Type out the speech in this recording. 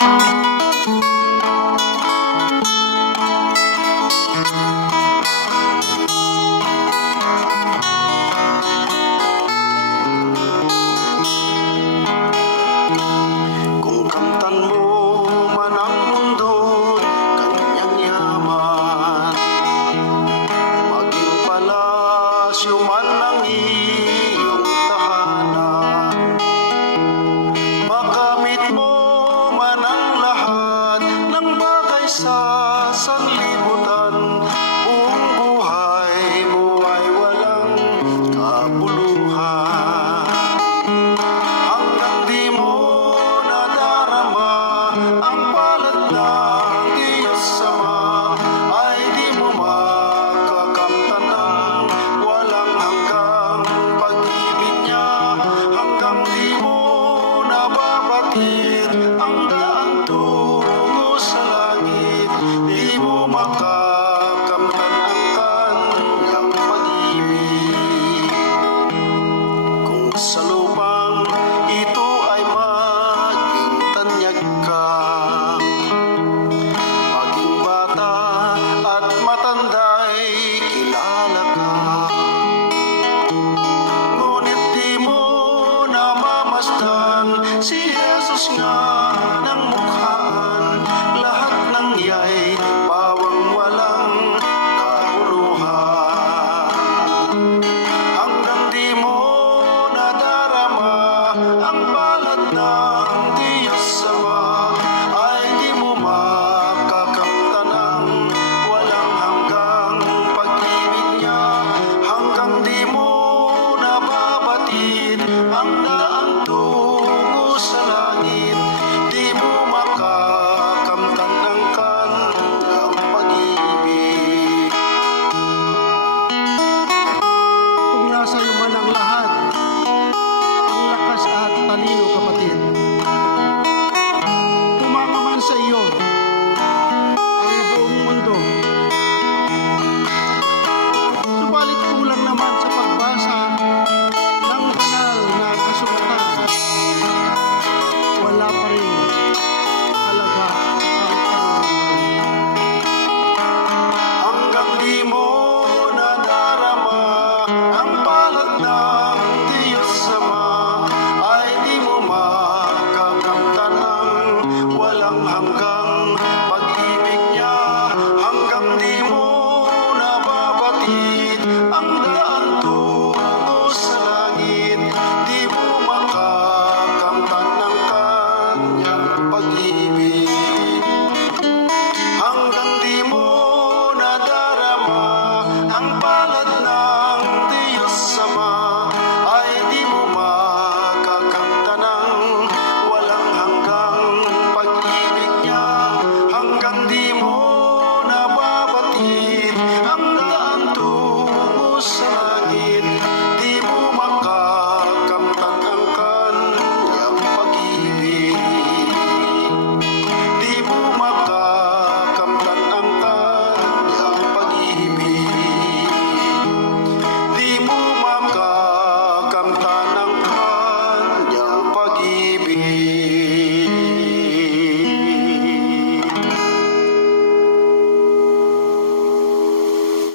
Kung kamtan mo man ang mundo, kanyang yaman, maging palasyo man ang iyong tahanan, makamit mo man ang lahat ng bagay sa sanlibutan, buong buhay mo ay walang kabuluhan. Hanggang di mo nadarama ang palad ng Diyos Ama, ay di mo makakamtan ng walang hanggang pag-ibig niya. Hanggang di mo nababatid ang daan tungo sa langit, di mo